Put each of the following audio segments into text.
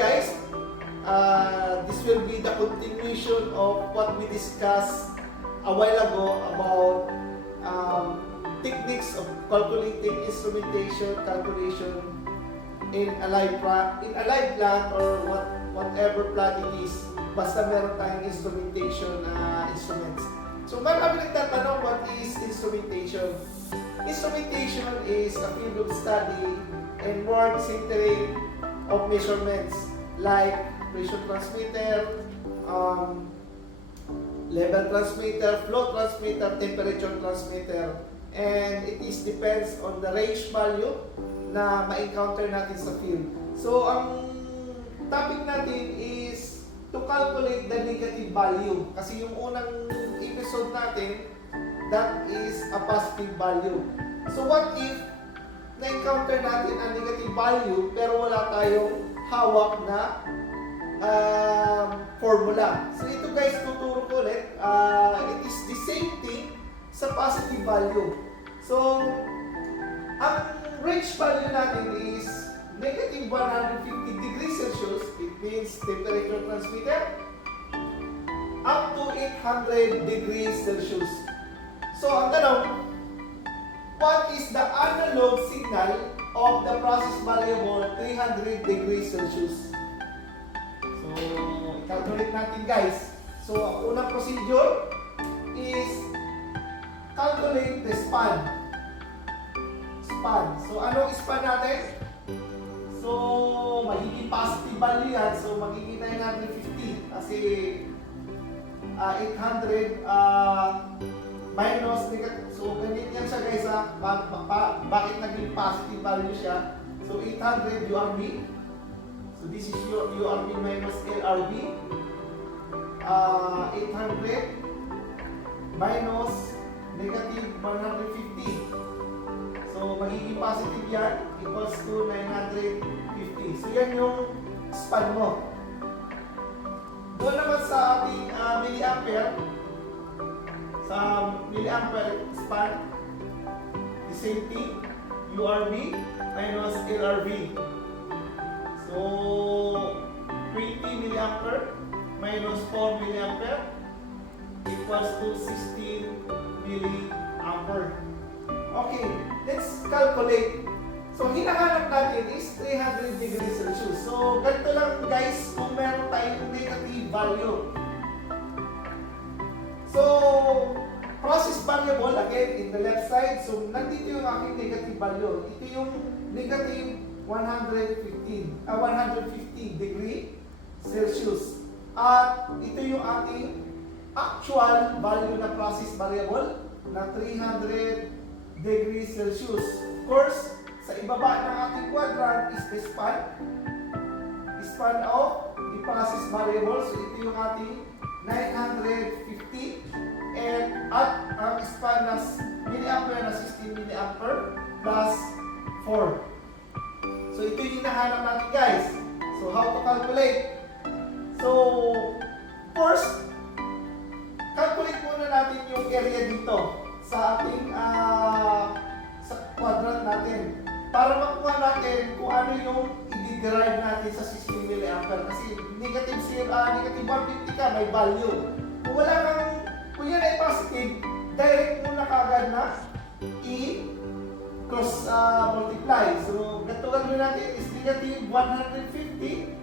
guys. This will be the continuation of what we discussed a while ago about techniques of calculating instrumentation calculation in a live plant or whatever plant it is, basta meron tayong instrumentation instruments. So marami nagtatanong, what is instrumentation? Instrumentation is a field of study and work centering of measurements like pressure transmitter, level transmitter, flow transmitter, temperature transmitter, and it is depends on the range value na ma-encounter natin sa field. So ang topic natin is to calculate the negative value, kasi yung unang episode natin, that is a positive value. So what if na-encounter natin ang negative value pero wala tayong hawak na formula? So ito guys, tuturo ko ulit. It is the same thing sa positive value. So ang range value natin is negative 150 degrees Celsius. It means temperature transmitted up to 800 degrees Celsius. So ang tanong, what is the analog signal of the process variable 300 degrees Celsius? So, calculate natin guys. So, ang unang procedure is calculate the span. So, anong span natin? So, magiging positive value yan. So, magiging 950 kasi 800 minus negative. So, ganyan yan siya guys ha. Bakit naging positive value siya? So, 800 URB. So, this is your URB minus LRB. 800 minus negative 150. So, magiging positive yan equals to 950. So, yan yung span mo. Doon naman sa ating milliampere, sa milliampere span, the same thing, URB minus LRB. So, 20 milliampere minus 4 milliampere equals to 16 milliampere. Okay, let's calculate. So, hinahanap natin is 300 degrees Celsius. So, ganito lang guys kung meron tayong negative value. So, process variable, again, in the left side. So, nandito yung aking negative value. Ito yung negative 150 degree Celsius. At ito yung ating actual value na process variable na 300 degrees Celsius. Of course, sa ibaba ng ating quadrant is the span of the process variable. So, ito yung ating 950 and at ang span na milliampere na 16 milliampere plus 4. So, ito yung hinahanap natin guys. So, how to calculate? So, first, calculate muna natin yung area dito sa ating sa quadrant natin para makuha natin kung ano yung i-derive natin sa 16 milliampere. Kasi negative 150 ka, may value. Kung wala kang, kung yan ay positive, direct mo na kagad na i-cross multiply. So, ganito gagawin natin is negative 150,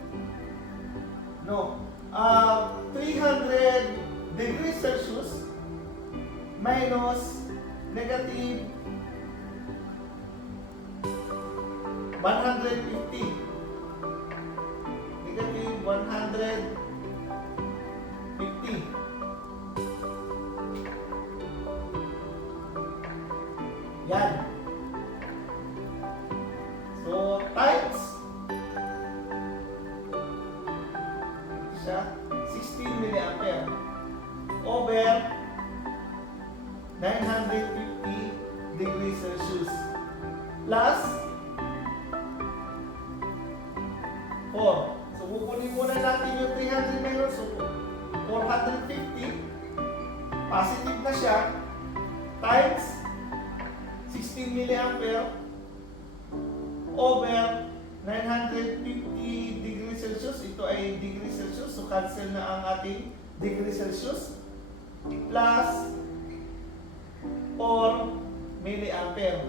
300 degrees Celsius minus negative 150. Negative 150. Yan. So, times siya 16 milliampere over 950 degrees Celsius plus 4. So, kukunin muna natin yung 300 minus 450. Positive na siya. Times 16 milliampere over 950 degrees Celsius ito ay degree Celsius. So cancel na ang ating degree Celsius. Plus or milliampere.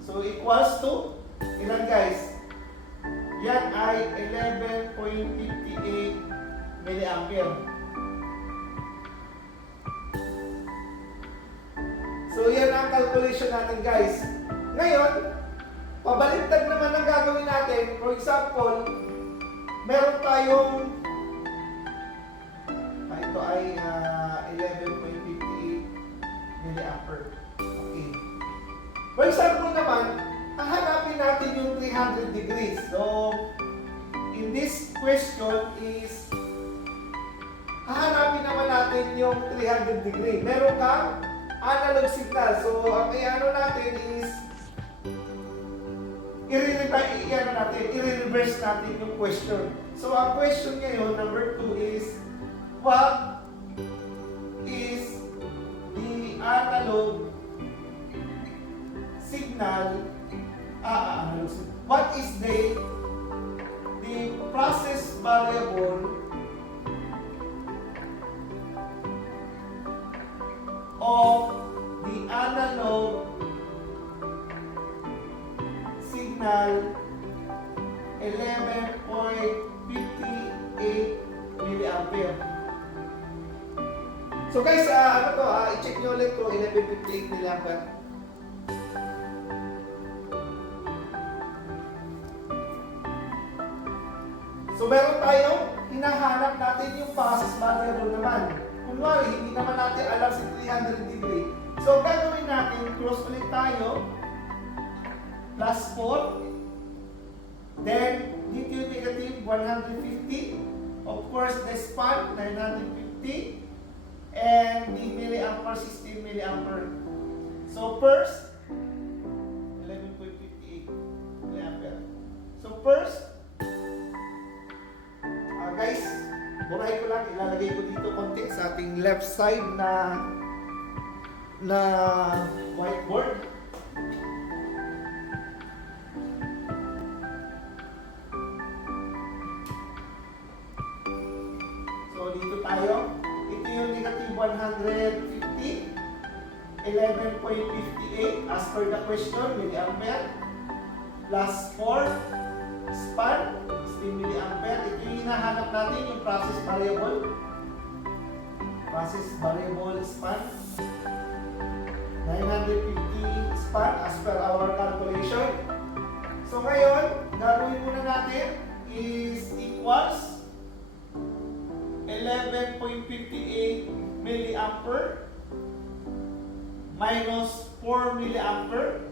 So equals to, ilan guys? Yan ay 11.58 milliampere. So yan ang calculation natin guys. Ngayon, pabaliktad naman ang gagawin natin. For example, meron tayong ito ay 11.58 milliampere. Okay. For example naman, hahanapin natin yung 300 degrees. So, in this question is hahanapin naman natin yung 300 degree. Meron kang analog signal. So, ang i-ano natin is i-reverse natin yung question. So, ang question ngayon, number 2 is what is the analog signal? What is the process variable of the analog signal 11.58 milliampere. So guys, i-check nyo ulit ko 11.58 milliampere. So meron tayong hinahanap natin yung process variable naman. Kunwari, hindi naman natin alam si 300 degree. So gagawin natin, cross ulit tayo. Plus 4. Then, dito yung negative 150. Of course, the span 950. And the milliampere 16 milliampere. So first, 11.58 milliampere. So first, guys, burahin ko lang, ilalagay ko dito konti sa ating left side na whiteboard. So dito tayo, ito yung negative 150, 11.58 as per the question, milliampere, plus 4, span, 16 milliampere. Ito yung hinahanap natin, yung process variable. Process variable span. 950 span as per our calculation. So ngayon, gagawin muna natin is equals 11.58 milliampere minus 4 milliampere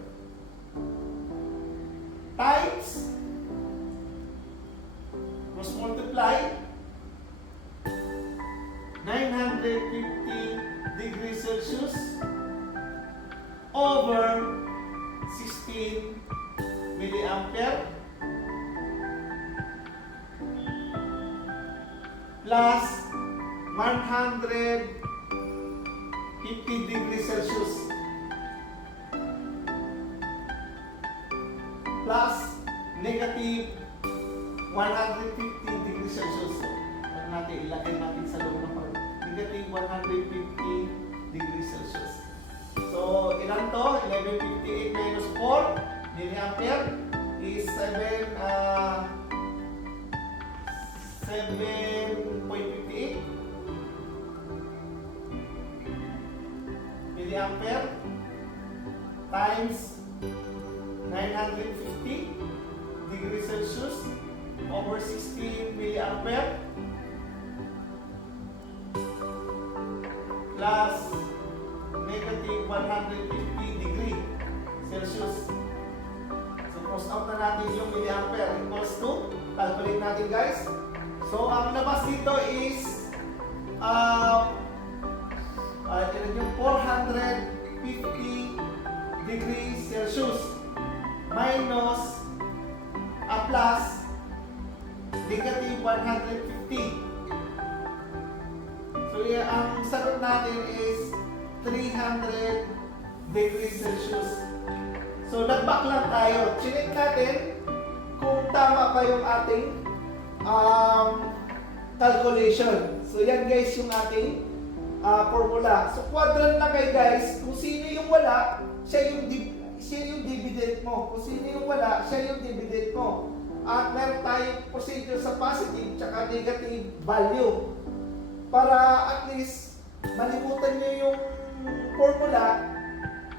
times cross multiply 950 degrees Celsius over 16 milliampere plus 150 degrees Celsius plus negative 150 degrees Celsius. Ano natin, ilagay natin sa loob ng negative 150 degrees Celsius. So, ilan to? 1158 minus 4 milliampere is 7.58 milliampere times 950 degrees Celsius over 16 milliampere plus negative 150 degree Celsius. So cross out na natin yung milliampere equals to, calculate natin guys. So ang labas dito is yung 450 degrees Celsius minus plus negative 150. So ang sagot natin is 300 degrees Celsius. So nag-back lang tayo. Chinik natin kung tama ba yung ating calculation. So yan guys yung ating formula. So quadrant lang kayo guys, kung sino yung wala, siya yung dividend mo. Kung sino yung wala, siya yung dividend mo. At meron tayong procedure sa positive tsaka negative value. Para at least malimutan nyo yung formula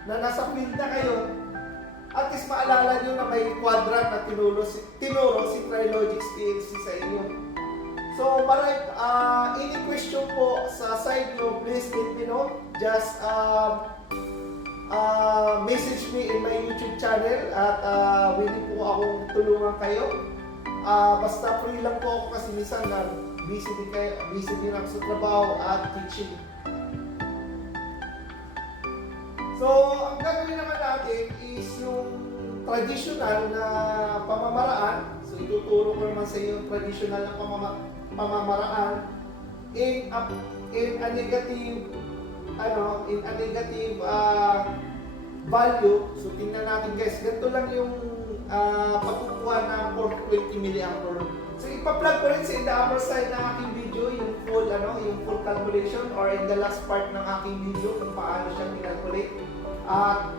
na nasa field na kayo, at least maalala nyo na may quadrant na tinuro si Trilogics PLC sa inyo. So, any question po sa side nyo, please let me know. Just message me in my YouTube channel at willing po akong tulungan kayo. Basta free lang po ako kasi minsan busy din ako sa trabaho at teaching. So, ang gagawin naman natin is yung traditional na pamamaraan. So, ituturo ko naman sa iyo yung traditional na pamamaraan in a negative value. So, tingnan natin guys. Ganito lang yung pagkukuha ng 420 mA. So, ipa-plug ko rin sa in the upper side ng aking video yung full calculation or in the last part ng aking video kung paano siya kinalculate.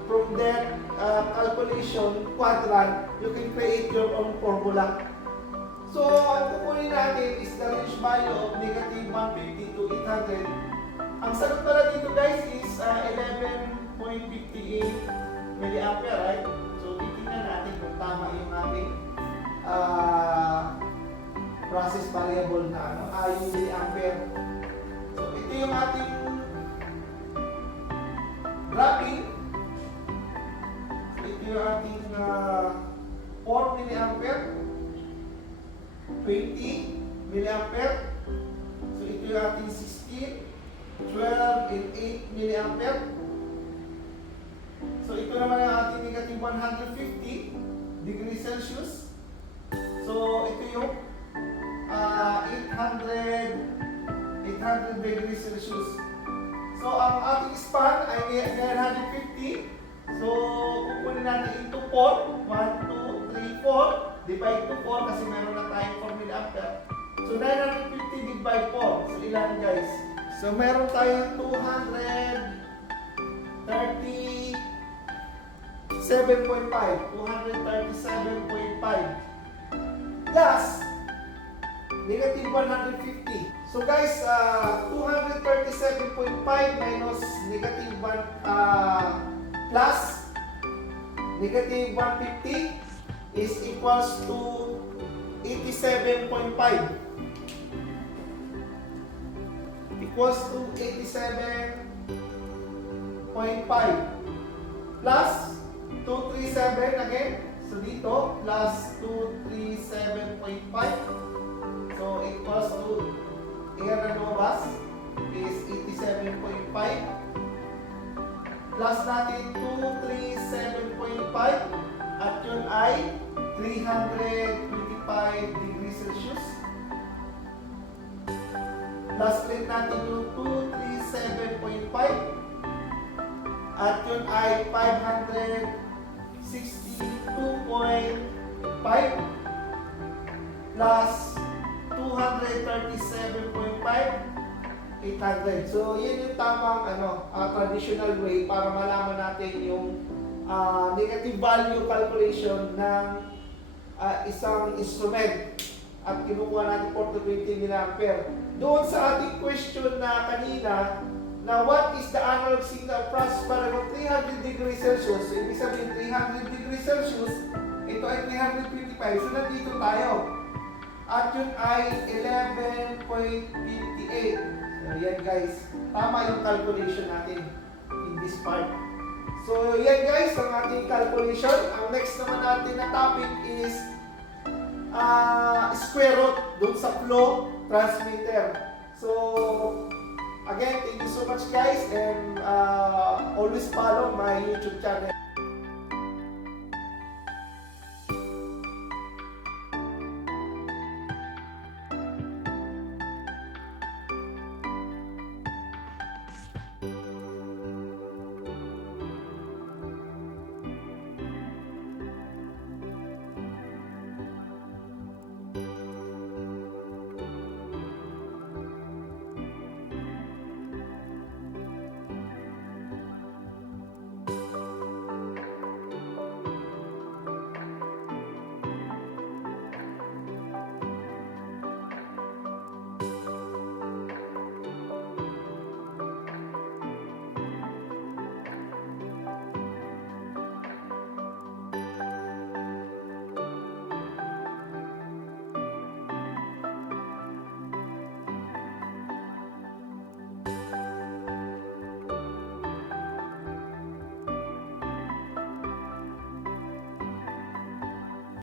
From that calculation quadrant, you can create your own formula. So, ang kukunin natin is the range value of negative 150 to 800. Ang sagot pala dito guys is 11.58 mA, right? So, titingnan natin kung tama yung ating process variable na yung milliampere. So, ito yung ating graphing. So, ito yung ating 4 milliampere, 20 milliampere. So, ito yung ating 16, 12, and 8 milliampere. So, ito naman ang ating negative 150 degrees Celsius. So, ito yung 800 degrees Celsius. So, ang ating span ay 950. So, kukunin natin into 4. 1, 2, 3, 4. Divide to 4 kasi meron na tayong 4 milliampere. So, 950 divide 4. So, ilan guys? So, meron tayong 237.5 plus negative 150. So guys, 237.5 minus negative 1 plus negative 150 is equals to 87.5. Equals to 87.5 plus 237 again. So dito plus 237.5. So equals to, iyan na lumabas is 87.5. Plus natin 237.5 at yun ay 325 degrees Celsius. Plus ulit natin yung 237.5 at yun ay 562.5 plus 237.5, 800. So, yun yung tamang traditional way para malaman natin yung negative value calculation ng isang instrument at kinukuha natin 420 mA. Doon sa ating question na kanina, na what is the analog signal process variable 300 degrees Celsius. So, ibig sabihin 300 degrees Celsius, ito ay 325. So, nandito tayo. At yun ay 11.58. So, yan guys. Tama yung calculation natin in this part. So, yan guys, ang ating calculation. Ang next naman natin na topic is square root dun sa flow transmitter. So, again, thank you so much guys and always follow my YouTube channel.